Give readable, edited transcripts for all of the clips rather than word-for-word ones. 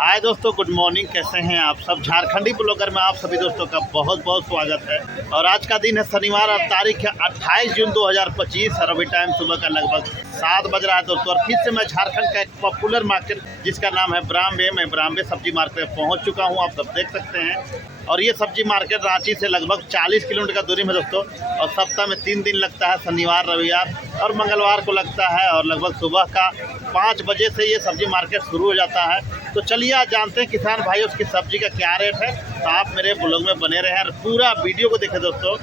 हाय दोस्तों, good morning. कैसे हैं आप सब? झारखंडी ब्लॉगर में आप सभी दोस्तों का बहुत बहुत स्वागत है। और आज का दिन है शनिवार और तारीख है 28 जून 2025 और अभी टाइम सुबह का लगभग 7 बज रहा है दोस्तों। और फिर से मैं झारखंड का एक पॉपुलर मार्केट जिसका नाम है ब्राम्बे, मैं ब्राम्बे सब्जी मार्केट में पहुँच चुका हूँ, आप सब देख सकते हैं। और ये सब्जी मार्केट रांची से लगभग 40 किलोमीटर का दूरी में दोस्तों। और सप्ताह में 3 दिन लगता है, शनिवार, रविवार और मंगलवार को लगता है। और लगभग सुबह का 5 बजे से ये सब्जी मार्केट शुरू हो जाता है। तो चलिए आज जानते हैं किसान भाई उसकी सब्जी का क्या रेट है। तो आप मेरे ब्लॉग में बने रहें और पूरा वीडियो को देखें दोस्तों,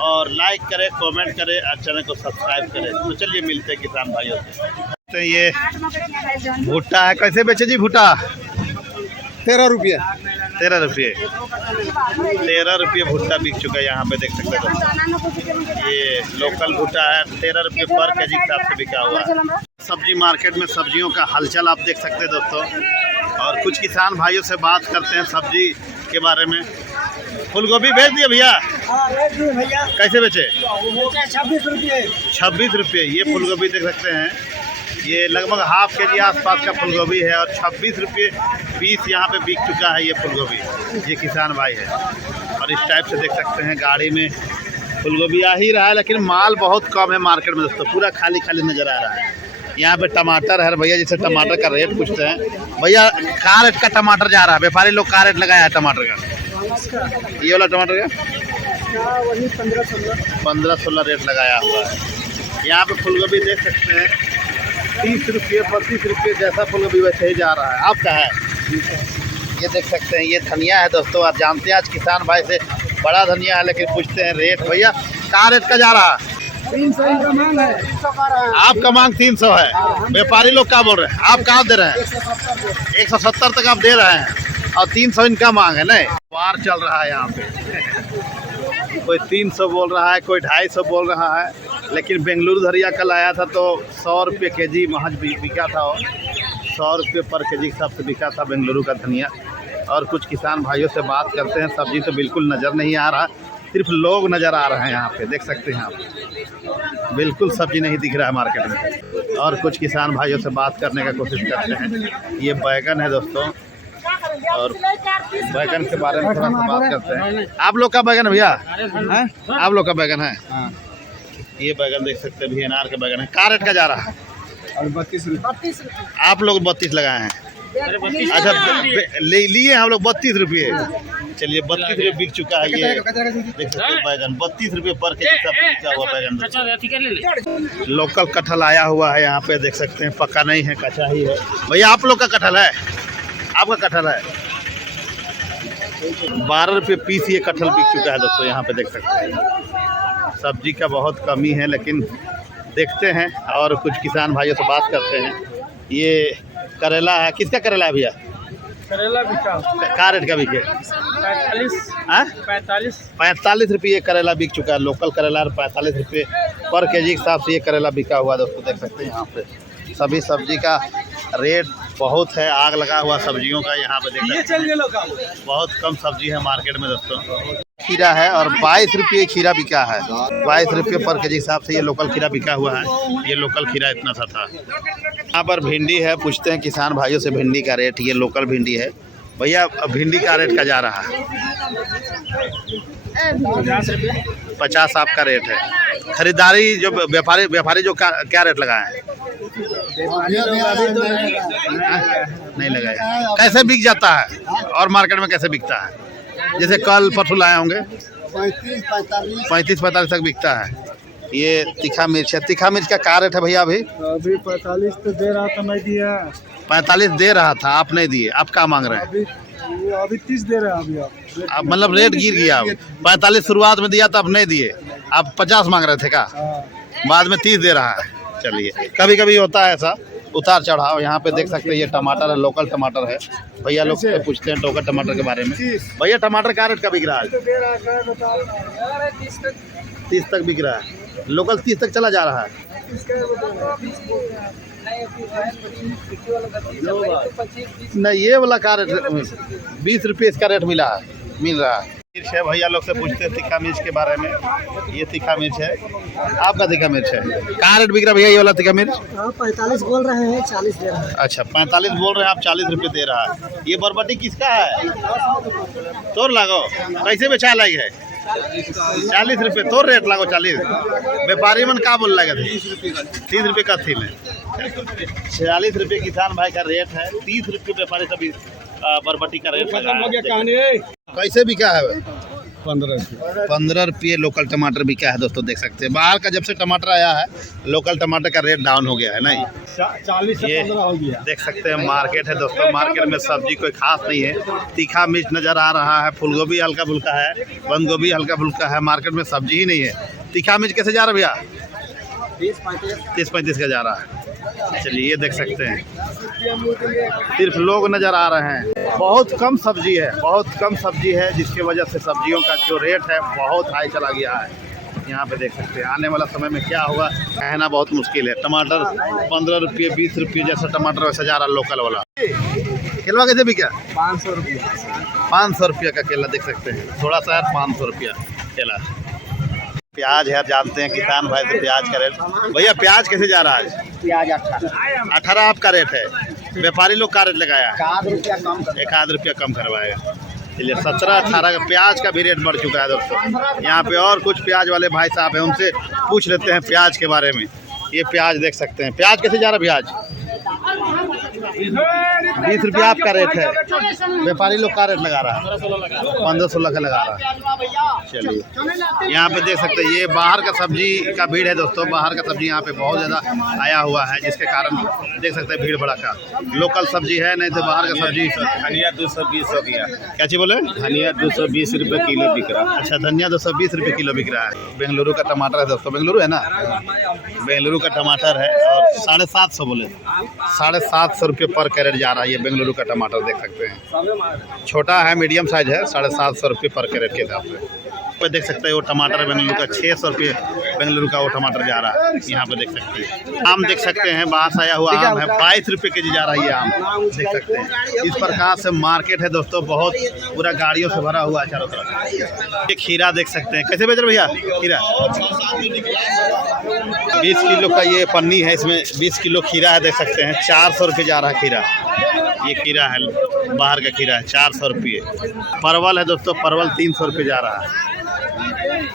और लाइक करें, कमेंट करें और चैनल को सब्सक्राइब करें। तो चलिए मिलते हैं किसान भाइयों से। तो ये भुट्टा है, कैसे बेचे जी भुट्टा? 13 रुपये। 13 रुपये 13 रुपये भुट्टा बिक चुका है, यहाँ पे देख सकते हैं। ये लोकल भुट्टा है, 13 रुपये पर केजी के हिसाब से बिका हुआ है। सब्जी मार्केट में सब्जियों का हलचल आप देख सकते हैं दोस्तों। और कुछ किसान भाइयों से बात करते हैं सब्जी के बारे में। फूल गोभी बेच दिए भैया? कैसे बेचे? 26 रुपये। 26 रुपये ये फूल गोभी देख सकते हैं। ये लगभग हाफ के जी आसपास का फूल गोभी है और 26 रुपये पीस यहाँ पे बिक चुका है ये फूल गोभी। ये किसान भाई है और इस टाइप से देख सकते हैं गाड़ी में फूल गोभी आ ही रहा है, लेकिन माल बहुत कम है मार्केट में दोस्तों, पूरा खाली खाली नज़र आ रहा है। यहाँ पे टमाटर है भैया, जैसे टमाटर का रेट पूछते हैं भैया, क्या रेट का टमाटर जा रहा है? व्यापारी लोग क्या रेट लगाया है टमाटर का? ये वाला टमाटर का वही 15-16 रेट लगाया हुआ है। यहाँ पे फूल गोभी देख सकते हैं 30 रुपये 32 रुपये जैसा फूल गोभी वैसे ही जा रहा है। आपका है ये देख सकते हैं। ये धनिया है दोस्तों, आप जानते हैं आज किसान भाई से बड़ा धनिया है, लेकिन पूछते हैं रेट। भैया क्या रेट का जा रहा है? 300 का मांग है। आपका मांग 300 है, व्यापारी लोग क्या बोल रहे हैं? आप क्या दे रहे हैं? 170 तक आप दे रहे हैं और 300 इनका मांग है। नहीं, वार चल रहा है यहाँ पे। कोई 300 बोल रहा है, कोई 250 बोल रहा है। लेकिन बेंगलुरु धनिया कल आया था तो 100 रुपये के जी महज बिका था, 100 रुपये पर के जी हिसाब से बिका था बेंगलुरु का धनिया। और कुछ किसान भाइयों से बात करते हैं। सब्जी तो बिल्कुल नज़र नहीं आ रहा, सिर्फ लोग नज़र आ रहे हैं यहाँ पे, देख सकते हैं आप। बिल्कुल सब्जी नहीं दिख रहा है मार्केट में। और कुछ किसान भाइयों से बात करने का कोशिश करते हैं। ये बैगन है दोस्तों, और बैगन के बारे में थोड़ा सा बात करते हैं। आप लोग का बैगन है भैया? आप लोग का बैगन है? ये बैगन देख सकते हैं, VNR का बैगन है। क्या रेट का जा रहा है? 32 रुपये। आप लोग 32 लगाए हैं? अच्छा, ले लिए हम लोग 32 रुपये। चलिए 32 रुपये बिक चुका है ये, देख सकते हैं बैगन 32 रुपये पर के जी बिका हुआ बैगन। लोकल कटहल आया हुआ है यहाँ पे, देख सकते हैं, पक्का नहीं है, कच्चा ही है। भैया आप लोग का कटहल है? आपका कटहल है? 12 रुपये पीस ये कटहल बिक चुका है दोस्तों, यहाँ पे देख सकते हैं। सब्जी का बहुत कमी है, लेकिन देखते हैं और कुछ किसान भाइयों से बात करते हैं। ये करेला है, किसका करेला है भैया? करेला बिका क्या रेट का बिके? 45 रुपये करेला बिक चुका है। लोकल करेला 45 रुपये पर के जी के हिसाब से ये करेला बिका हुआ दोस्तों, देख सकते हैं। यहाँ पे सभी सब्जी का रेट बहुत है, आग लगा हुआ सब्जियों का यहाँ पे देख सकते हैं। बहुत कम सब्जी है मार्केट में दोस्तों। खीरा है और 22 रुपये खीरा बिका है, 22 रुपये पर के जी हिसाब से ये लोकल खीरा बिका हुआ है। ये लोकल खीरा इतना सा था। यहाँ पर भिंडी है, पूछते हैं किसान भाइयों से भिंडी का रेट। ये लोकल भिंडी है। भैया भिंडी का रेट का जा रहा है? 50 आपका रेट है। खरीदारी जो व्यापारी जो क्या रेट लगाए हैं? नहीं लगाया। कैसे बिक जाता है और मार्केट में कैसे बिकता है? जैसे कल परसों लाए होंगे 35-45 तक बिकता है। ये तीखा मिर्च है। तीखा मिर्च का क्या रेट है भैया अभी? 45 तो दे रहा था, नहीं दिया। 45 दे रहा था, आप नहीं दिए। आप क्या मांग रहे हैं? अभी 30 दे रहे हैं। अब मतलब रेट गिर गया। 45 शुरुआत में दिया था, अब नहीं दिए। आप 50 मांग रहे थे क्या? बाद में 30 दे रहा है। चलिए, कभी कभी होता है ऐसा उतार चढ़ाव। यहाँ पे देख सकते हैं ये टमाटर है, लोकल टमाटर है। भैया लोग से पूछते हैं टोकर टमाटर के बारे में। भैया टमाटर क्या रेट का बिक रहा है? 30 तक बिक रहा है। लोकल 30 तक चला जा रहा है। नहीं, ये वाला का रेट 20 रुपये इसका रेट मिल रहा है। मिर्च है, भैया लोग से पूछते हैं तीखा मिर्च के बारे में। ये तीखा मिर्च है, आपका तीखा मिर्च है। कहाँ रेट बिक रहा भैया ये वाला तीखा मिर्च? 45 बोल रहे हैं, 40 दे रहे हैं। अच्छा 45 बोल रहे हैं, आप 40 रुपये दे रहा है। ये बरबटी किसका है? तोड़ लागो, कैसे बेचा लगे है? 40 रुपये तोड़ रेट लागो 40। व्यापारी मन का बोल लगे थे 30 रुपये का थी में। 46 रुपये किसान भाई का रेट है, 30 रुपये व्यापारी सभी बरबटी का रेट लगा है। कैसे बिका है? 15 रुपये लोकल टमाटर बिका है दोस्तों, देख सकते हैं। बाहर का जब से टमाटर आया है लोकल टमाटर का रेट डाउन हो गया है। नहीं 40 से 15 हो गया। देख सकते हैं मार्केट है दोस्तों, मार्केट में सब्जी कोई खास नहीं है। तीखा मिर्च नज़र आ रहा है, फूलगोभी हल्का फुल्का है, बंद गोभी हल्का फुल्का है। मार्केट में सब्जी ही नहीं है। तीखा मिर्च कैसे जा रहा है भैया? 30-35 का जा रहा है। चलिए ये देख सकते हैं, सिर्फ लोग नज़र आ रहे हैं। बहुत कम सब्जी है, बहुत कम सब्जी है, जिसकी वजह से सब्जियों का जो रेट है बहुत हाई चला गया है। यहाँ पे देख सकते हैं आने वाला समय में क्या होगा कहना बहुत मुश्किल है। टमाटर 15 रुपये 20 रुपये जैसा टमाटर वैसा जा रहा है लोकल वाला। केला कैसे बिका? 500 रुपया। 500 रुपये का केला देख सकते हैं, थोड़ा सा है 500 रुपया केला। प्याज है, आप जानते हैं किसान भाई से प्याज का रेट। भैया प्याज कैसे जा रहा है? प्याज 18 आपका रेट है, व्यापारी लोग का रेट लगाया? 1 रुपया कम। 1 रुपया कम करवाएगा। चलिए 17-18 का प्याज का भी रेट बढ़ चुका है दोस्तों। यहाँ पे और कुछ प्याज वाले भाई साहब हैं, उनसे पूछ लेते हैं प्याज के बारे में। ये प्याज देख सकते हैं, प्याज कैसे जा रहा है? प्याज 20 रुपया आपका रेट है, व्यापारी लोग का रेट लगा रहा है 15-16 का लगा रहा है। चलिए यहाँ पे देख सकते हैं ये बाहर का सब्जी का भीड़ है दोस्तों। बाहर का सब्जी यहाँ पे बहुत ज़्यादा आया हुआ है, जिसके कारण देख सकते हैं भीड़ भड़का। लोकल सब्जी है नहीं तो बाहर का सब्जी। धनिया 220 हो गया। क्या चीज़ बोले? धनिया 220 रुपये किलो बिक रहा है। अच्छा धनिया 220 रुपये किलो बिक रहा है। बेंगलुरु का टमाटर है दोस्तों, बेंगलुरु है ना, बेंगलुरु का टमाटर है और 750 बोले 750 रुपये पर कैरेट जा रहा है। ये बेंगलुरु का टमाटर देख सकते हैं, छोटा है मीडियम साइज है, 750 रुपये पर कैरेट के हिसाब से। पे देख सकते हैं वो टमाटर बेंगलुरु का 600 रुपये बेंगलुरु का वो टमाटर जा रहा है। यहाँ पे देख सकते हैं आम देख सकते हैं, बाहर से आया हुआ आम है 22 रुपये के जी जा रहा है। ये आम देख सकते हैं। इस प्रकार से मार्केट है दोस्तों, बहुत पूरा गाड़ियों से भरा हुआ है चारों तरफ। ये खीरा देख सकते हैं, कैसे बेच रहे भैया खीरा? 20 किलो का ये पन्नी है, इसमें 20 किलो खीरा है देख सकते हैं। 400 रुपये जा रहा है खीरा। ये खीरा है, बाहर का खीरा है 400 रुपये। परवल है दोस्तों, परवल 300 रुपये जा रहा है।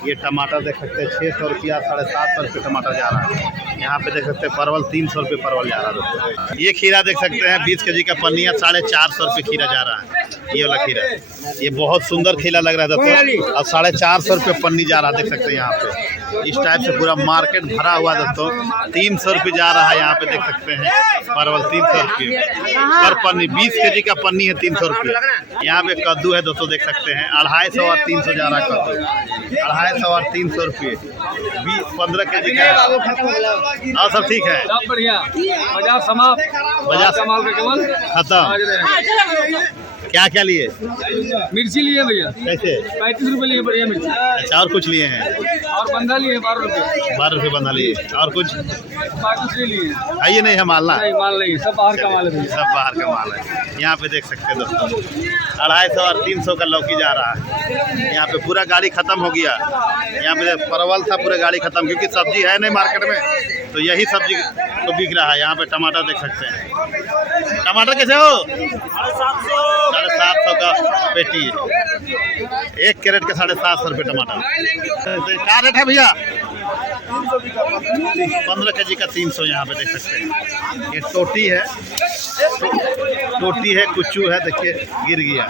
ये टमाटर देख सकते हैं 600 रुपया 750 रुपये टमाटर जा रहा है। यहाँ पे देख सकते हैं परवल 300 रुपये परवल जा रहा है दोस्तों। ये खीरा देख सकते हैं 20 kg का पन्निया 450 रुपये खीरा जा रहा है। ये वाला खीरा, ये बहुत सुंदर खीरा लग रहा है दोस्तों और 450 रुपये पन्नी जा रहा है देख सकते हैं। यहाँ पे इस टाइप से पूरा मार्केट भरा हुआ है दोस्तों। 300 रुपये जा रहा है यहाँ पे देख सकते हैं परवल 300 रुपये पर पन्नी। 20 kg का पन्नी है 300 रुपये। यहाँ पे कद्दू है दोस्तों देख सकते हैं 250 और 300 जा रहा है कद्दू। 250 और 300 रुपये 15 kg का है। और सब ठीक है, सब बढ़िया। बाजार समाप्त, बाजार कमाल का केवल खत्म। क्या क्या लिए? मिर्ची लिए भैया, कैसे? 35 रुपये लिए बढ़िया मिर्ची। अच्छा और कुछ लिए हैं? और बंधा लिए 12 रुपये। 12 रुपये बंधा लिए। और कुछ बाकी लिए आइए नहीं है माल ना, नहीं, माल नहीं, सब बाहर का माल है भैया। सब बाहर का माल है। यहाँ पे देख सकते हैं दोस्तों 250 और 300 का लौकी जा रहा है। यहाँ पे पूरा गाड़ी खत्म हो गया। यहाँ पे परवल था, पूरा गाड़ी खत्म, क्योंकि सब्जी है नहीं मार्केट में, तो यही सब्जी तो बिक रहा है। यहाँ पे टमाटर देख सकते हैं। टमाटर कैसे हो? 750 का पेटी है, 1 कैरेट के 750 रुपये टमाटर। क्या रेट है भैया? 15 kg का 300। यहाँ पे देख सकते हैं ये टोटी है, टोटी है, कुच्चू है, देखिए गिर गया।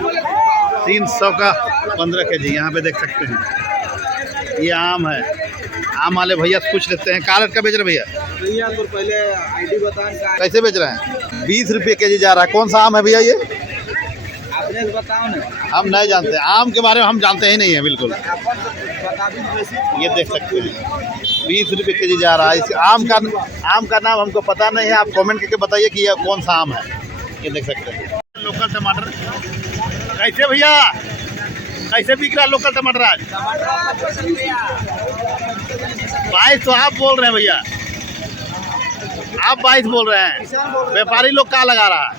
300 का 15 kg। यहाँ पे देख सकते हैं ये आम है। आम वाले भैया से पूछ लेते हैं क्या रेट का बेच रहे भैया? भैया तो पहले आईडी बताएं, कैसे बेच रहे हैं? 20 रुपये kg जा रहा है। कौन सा आम है भैया ये? आपने बताओ ना। हम नहीं जानते, आम के बारे में हम जानते ही नहीं है बिल्कुल। बता दीजिए। ये देख सकते हैं 20 रुपये kg जा रहा है। इस आम का नाम हमको पता नहीं है, आप कमेंट करके बताइए कि यह कौन सा आम है। ये देख सकते हैं लोकल टमाटर कैसे भैया, कैसे बिक रहा है लोकल टमाटर आज? 22 तो आप बोल रहे हैं भैया, आप 22 बोल रहे हैं। व्यापारी लोग क्या लगा रहा है?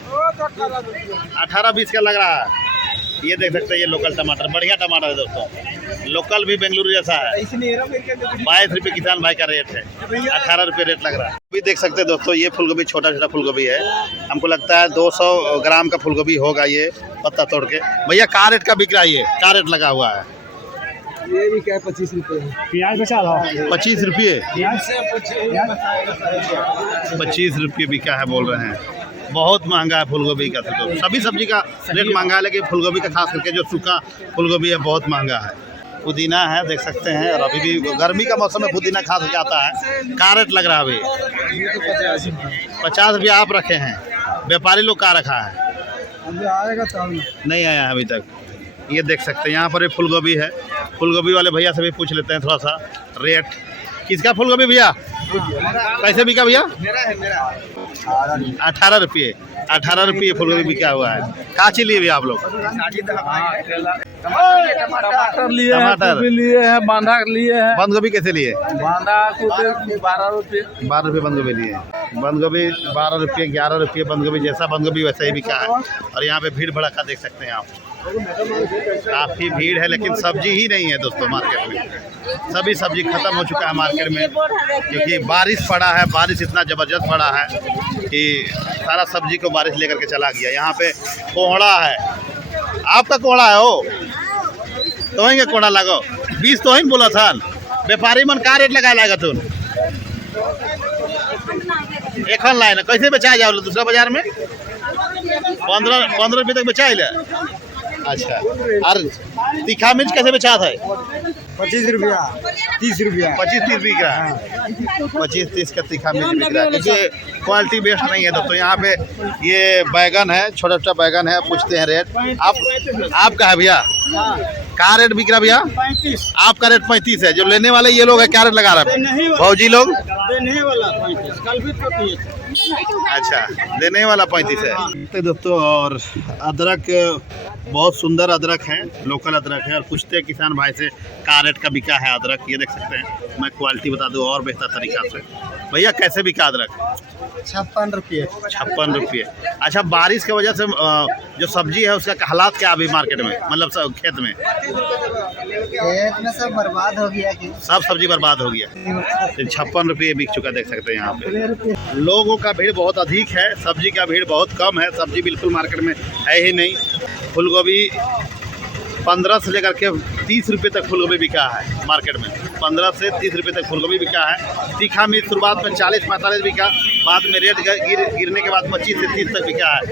18-20 का लग रहा है। ये देख सकते हैं, ये लोकल टमाटर, बढ़िया टमाटर है दोस्तों, लोकल भी बेंगलुरु जैसा है। 22 रुपये किसान भाई का रेट है, 18 रुपये रेट लग रहा है। अभी देख सकते हैं दोस्तों, ये फूलगोभी छोटा छोटा फूलगोबी है, हमको लगता है 200 ग्राम का फूलगोभी होगा ये, पत्ता तोड़ के। भैया क्या रेट का बिक रहा है ये, क्या रेट लगा हुआ है? ये भी क्या है, 25 रुपये। प्याज बचा लो, 25 रुपये, प्याज 25 रुपये बिका है बोल रहे हैं। बहुत महंगा है फूलगोभी का, तो सभी सब्जी का रेट महंगा है, लेकिन फूलगोभी का खास करके जो सूखा फूलगोभी है बहुत महंगा है। पुदीना है देख सकते हैं, और अभी भी गर्मी का मौसम में पुदीना खास हो जाता है। क्या रेट लग रहा है अभी? 50 रुपये आप रखे हैं, व्यापारी लोग क्या रखा है? आएगा तब नहीं आया है अभी तक। ये देख सकते हैं, यहाँ पर भी फूलगोभी है, फूलगोभी वाले भैया से भी पूछ लेते हैं थोड़ा सा रेट। किसका फूलगोभी भैया, कैसे बिका भैया? मेरा है, मेरा 18 रुपये, 18 रुपये फूलगोभी बिका हुआ है। काची लिए भैया आप लोग? टमाटर लिए हैं, टमाटर। गोभी लिए हैं, बांधा लिए हैं। बंद गोभी कैसे लिए? बांधा को 12 रुपये। 12 रुपये बंद गोभी लिए। बंद गोभी 12 रुपये, 11 रुपये बंद गोभी, जैसा बंद गोभी वैसा ही बिका है। और यहाँ पे भीड़ भड़का देख सकते हैं आप, काफ़ी भीड़ है, लेकिन सब्जी ही नहीं है दोस्तों मार्केट में। सभी सब्जी खत्म हो चुका है मार्केट में, क्योंकि बारिश पड़ा है, बारिश इतना ज़बरदस्त पड़ा है कि सारा सब्जी को बारिश लेकर के चला गया। यहाँ पे कोहड़ा है, आपका कोहड़ा है हो तो ही कोहड़ा लगो, 20 तो ही बोला था। व्यापारी मन का रेट लगा लाएगा तुम? एक लाइन कैसे बेचा जाओ दूसरा बाजार में? 15 रुपये तक बेचा ले। अच्छा, और तीखा मिर्च कैसे बेचा था? 25 रुपया, 30 रुपया। 25-30 बिक रहा है, 25-30 का तीखा मिर्च बिक रहा है, क्योंकि क्वालिटी बेस्ट नहीं है दोस्तों। यहाँ पे ये बैगन है, छोटा छोटा बैगन है, पूछते हैं रेट। आपका है भैया, क्या रेट बिक रहा भैया? 35। आपका रेट 35 है, जो लेने वाले ये लोग है क्या रेट लगा रहा है भौजी लोग? देने वाला 35, कल भी 35। अच्छा, देने वाला 35 है तो दोस्तों। और अदरक, बहुत सुंदर अदरक है, लोकल अदरक है। और पूछते हैं किसान भाई से क्या रेट का बिका है अदरक। ये देख सकते हैं, मैं क्वालिटी बता दूं और बेहतर तरीका से। भैया कैसे बिका अदरक? 56 रुपये। 56 रुपये। अच्छा, बारिश की वजह से जो सब्जी है उसका हालात क्या अभी मार्केट में, मतलब खेत में? खेत में सब बर्बाद हो गया कि सब सब्जी बर्बाद हो गया। 56 रुपये बिक चुका, देख सकते हैं यहाँ पे। लोगों का भीड़ बहुत अधिक है, सब्जी का भीड़ बहुत कम है, सब्जी बिल्कुल मार्केट में है ही नहीं। फूलगोभी 15 से लेकर के 30 रुपये तक फूलगोभी बिका है मार्केट में, 15 से 30 रुपये तक फूलगोभी बिका है। तीखा मिर्च शुरुआत में 40-45 बिका, बाद में रेट गिरने के बाद 25 से 30 तक बिका है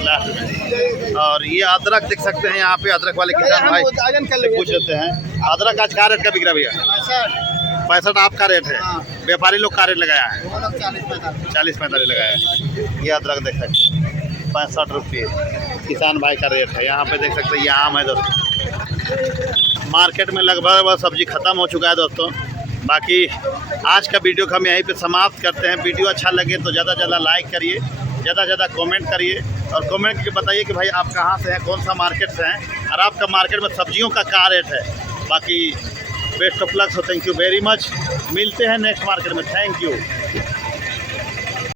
लास्ट में। और ये अदरक देख सकते हैं, यहाँ पे अदरक वाले किसान भाई से पूछ लेते हैं, अदरक आज क्या रेट का बिक रहा भैया? 65 आपका रेट है, व्यापारी लोग का रेट लगाया है? 40-45 लगाया है। ये अदरक देख सकते हैं, 65 रुपये किसान भाई का रेट है। यहाँ पे देख सकते हैं, ये आम है दोस्तों। मार्केट में लगभग सब्जी ख़त्म हो चुका है दोस्तों। बाकी आज का वीडियो को हम यहीं पे समाप्त करते हैं। वीडियो अच्छा लगे तो ज़्यादा से ज़्यादा लाइक करिए, ज़्यादा से ज़्यादा कमेंट करिए, और कमेंट करके बताइए कि भाई आप कहाँ से हैं, कौन सा मार्केट से हैं, और आपका मार्केट में सब्जियों का क्या रेट है। बाकी best of luck, so thank you very much. मिलते हैं नेक्स्ट मार्केट में, थैंक यू।